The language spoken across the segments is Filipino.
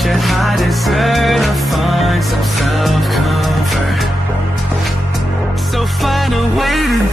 such a high desert to find some self-comfort. So find a way to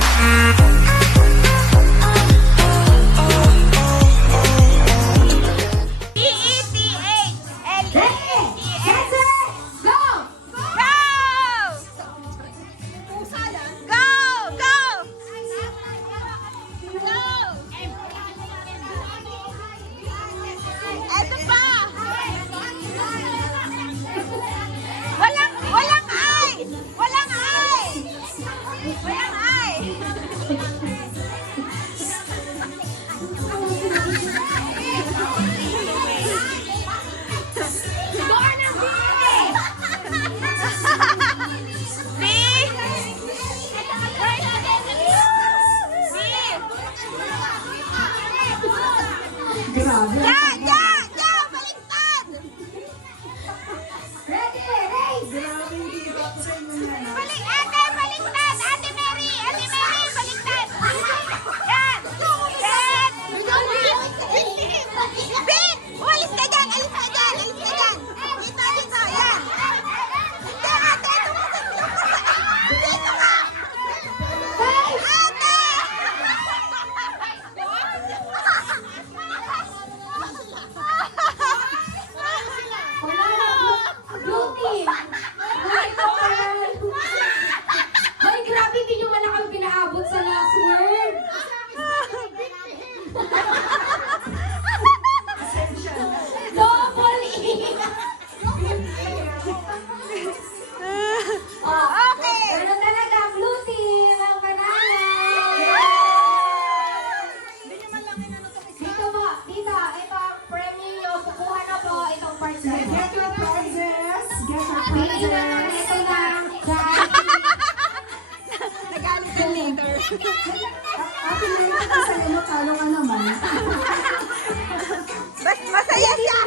masaya siya!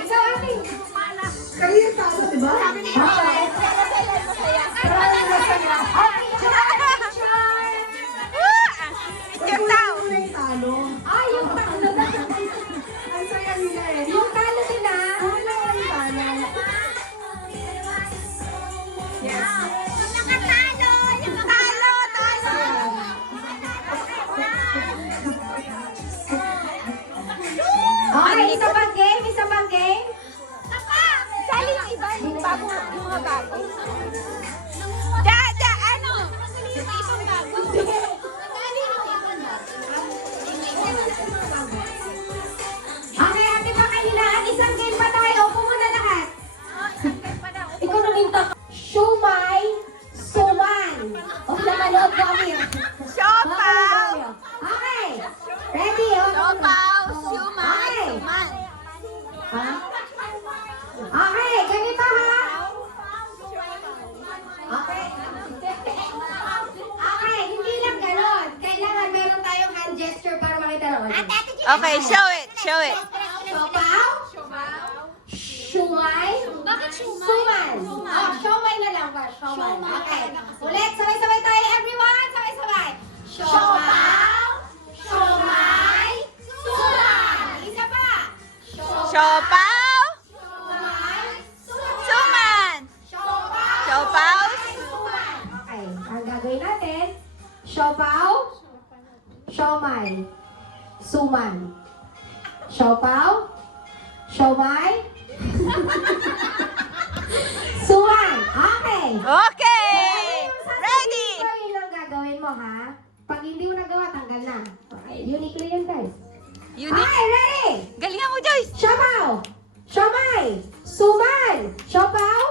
Ikaw, ating. Kayo yung talo, diba? Yung tao! Ay, yung talo. Ang saya nila eh. Yung talo nila. Yung talo. Yes. Okay, isa pang game? Isa pang game? Saling iba, yung bago, yung mga bago. Ano? Yung isang bago. Okay, ate pakahilaan. Isang game pa tayo. Upo muna lahat. Ikaw na minta. Shumay, suman. O namanood ko kami. Siopaw! Okay. Ready? Siopaw, siumay, Okay. suman. Ha? Okay, ganito ha. Okay. Okay, hindi lang ganon. Kailangan meron tayong hand gesture para makita naman. Okay, show it, show it. Siopaw? Shumay? Bakit shumay? Suman. Oh, shumay na lang ba? Shumay. Okay. Ulit, sabay-sabay tayo everyone. Sabay-sabay. Siopaw, shumay, suman. Isa pa. Siopaw, Shumay, suman. Siopaw, suman. Okay, ang gagawin natin, siopaw, siomay, suman. Siopaw, siomay, suman. Okay. Okay! Ready! So, yun lang gagawin mo, ha? Pag hindi mo nagawa, tanggal na. Okay, uniquely yan, guys. Unique. Okay, ready? Galingan mo, Joyce! Siopaw, siomay, suman. Siopaw.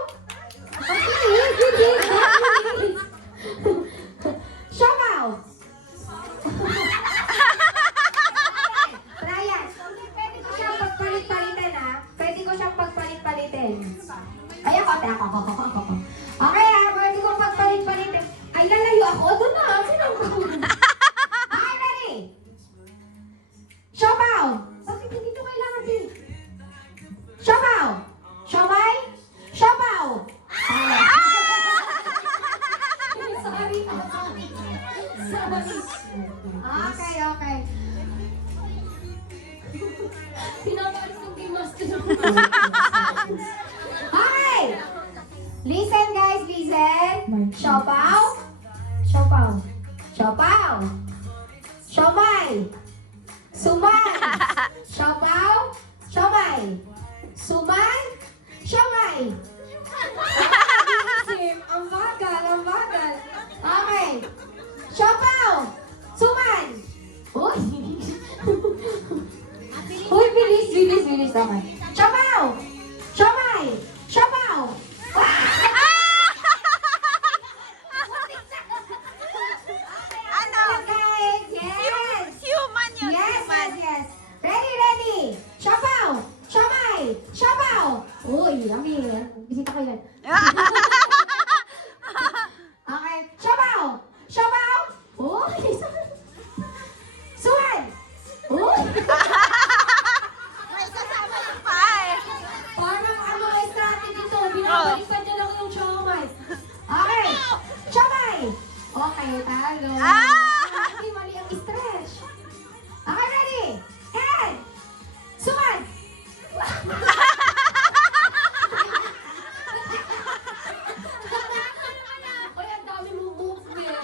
Siopaw. Ryan, pwede ko siyang pagpalit-palitin, ha? Pwede ko siyang pagpalit-palitin. Ay, ako. Okay, ha? Pwede ko pagpalit-palitin. Ay, lalayo ako. Doon na. Okay, ready? Siopaw. Bakit hindi ito kailangan din? Siopaw. Siomay. Siopaw. Sorry. Okay. Pinamaris ng game master. Okay! Listen guys, listen. Siopaw. Siopaw. Siopaw. Siomay. Suman. Siopaw. Siomay. Suman. Siomay. Ang bagal, ang bagal. Okay. Siopaw. Suman. Uy. Uy, bilis, bilis, bilis. Okay. Siopaw. Siomay. Siopaw. Ano? Guys, yes. Human yun. Yes, Human. yes, yes. Ready, ready. Siopaw. Siomay. Siopaw. Uy, yummy. Bisita ko yan. Okay. Siopaw. Siopaw. Uy. Suwan. Uy. May kasama yung pie. Parang ano strategy to. Binabalikan niya lang yung siomay. Okay. Siomay. Okay, talo. Hindi, mali ang stretch. Okay, ready? And suman. Uy, ang dami mong movement.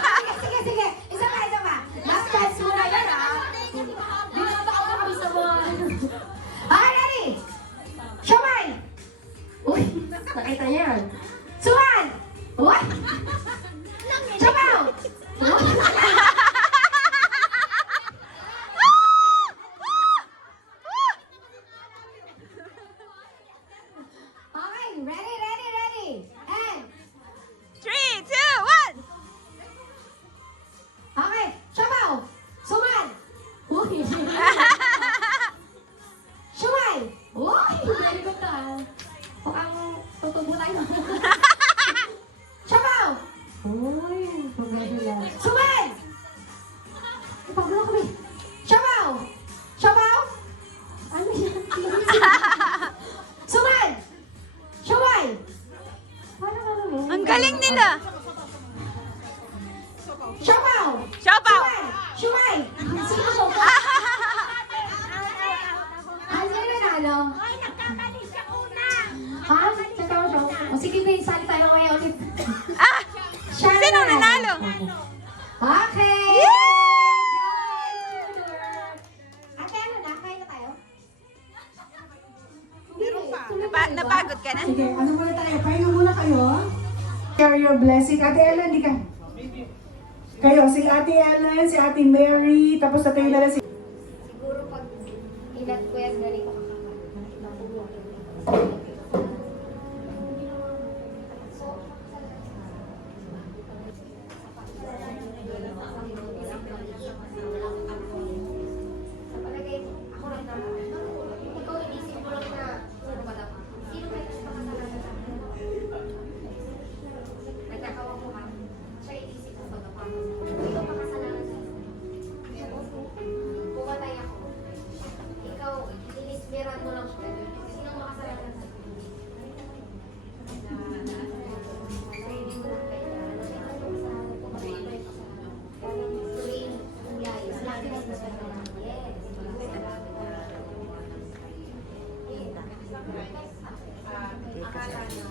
Sige, sige, sige. Isa pa, isa pa. Last chance muna yan, ha? Binabaka na kami sa mga... Okay, ready? Siomay. Uy, nakita niya yan. Suman. Uy. Siomay. Uy. Okay, ready, ready, ready. And, 3, 2, 1. okay, Siomay. Suman. Uy. Siomay. Uy, very good na. Mukhang tutubulay mo. Siomay. Uy, congratulations. Suman. Ipaglo kami. Siomay. Siomay. Ano yan? Suman. Siomay. Parang ano mo? Ang galing nila. Siopaw! Siopaw. Siomay! Sino ko? Ano yung nanalo? Hoy, nagkamali siya una. Ha? Sa tao siya? O sige, babe, sali tayo ngayon ulit. Ah! Siya Sino nanalo? Okay! Ate, ano na? Kain na tayo? Meron pa. Napagod ka na? Sige, ano muna tayo? Pahinga muna kayo. Share your blessing. Ate Ellen, di ka. Kayo, si Ate Ellen, si Ate Mary, tapos sa tayo na lang si... Siguro pag inat ko yan, galing ko sa palagay mo, ako lang na, ikaw inisip mo lang na, sino may gusto makasalanan sa akin? Nagkakawa ko ka, siya inisip mo ba pa? Ikaw makasalanan sa akin. Pumatay ako. Ikaw, inismeran mo lang siya. Sino makasalanan sa akin? Sarili mo lang kaya. Ano sa pumatay ka? Tuloy ang yaya. Lakas na sa kanya. Yes. Akala na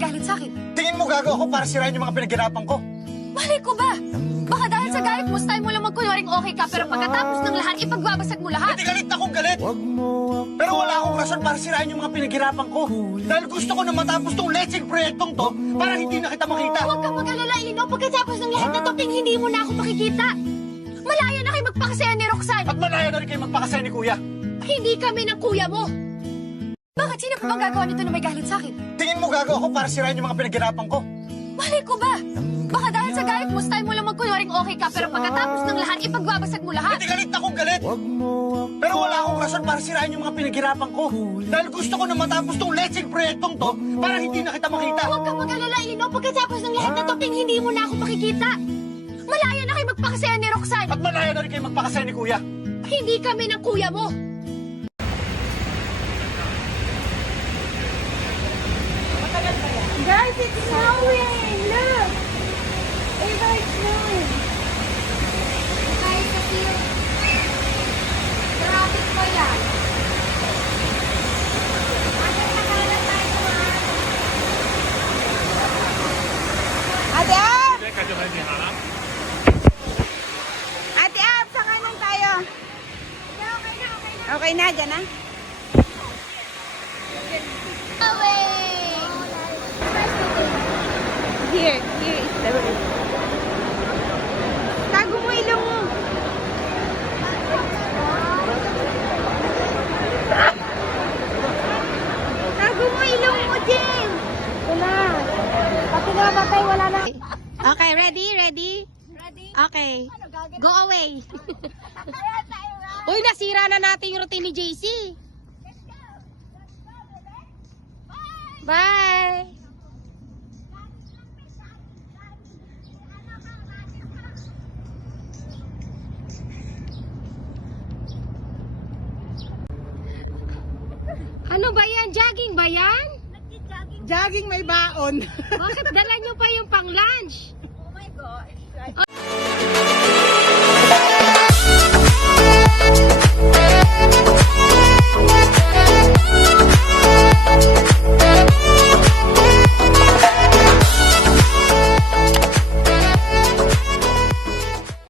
may galit sa akin. Tingin mo gago ako para sirain yung mga pinaghirapan ko? Malay ko ba? Baka dahil sa galit mo, style mo lang magkunwaring okay ka, pero pagkatapos ng lahat, ipagbabasag mo lahat. Hindi galit akong galit. Pero wala akong rason para sirain yung mga pinaghirapan ko. Dahil gusto ko na matapos tong lecheng proyektong to para hindi na kita makita. Huwag kang mag-alala, Ilino. Pagkatapos ng lahat na to, hindi mo na ako makikita. Malaya na kayo magpakasaya ni Roxanne. At malaya na rin kayo magpakasaya ni Kuya. Hindi kami ng kuya mo. Bakit? Sino pa bang gagawa nito na may galit sa akin? Tingin mo gago ako para sirain yung mga pinaghirapan ko? Malay ko ba? Baka dahil sa galit mo, style mo lang magkunwaring okay ka, pero pagkatapos ng lahat, ipagbabasag mo lahat. Hindi galit akong galit. Pero wala akong rason para sirain yung mga pinaghirapan ko. Dahil gusto ko na matapos tong lecheng proyektong to para hindi na kita makita. Huwag kang mag-alala, Ilino. Pagkatapos ng lahat na to, hindi mo na ako makikita. Malaya na kayo magpakasaya ni Roxanne. At malaya na rin kayo magpakasaya ni Kuya. Hindi kami ng kuya mo. Guys, it's snowing! Look! Eva, it's snowing! Guys, kasi yung traffic pa yan. Nakakalat tayo naman. Ate Ab! Ate Ab, sa kanan tayo. Okay na, dyan na. Here is the way. Tago mo ilong mo. Tago mo ilong mo, Jim. Wala. Pati nga batay, wala na. Okay, ready? Ready? Okay. Go away. Uy, nasira na natin yung routine ni JC. Bye! Ano ba yan? Jogging ba yan? Jogging may baon. Bakit dala nyo pa yung pang lunch?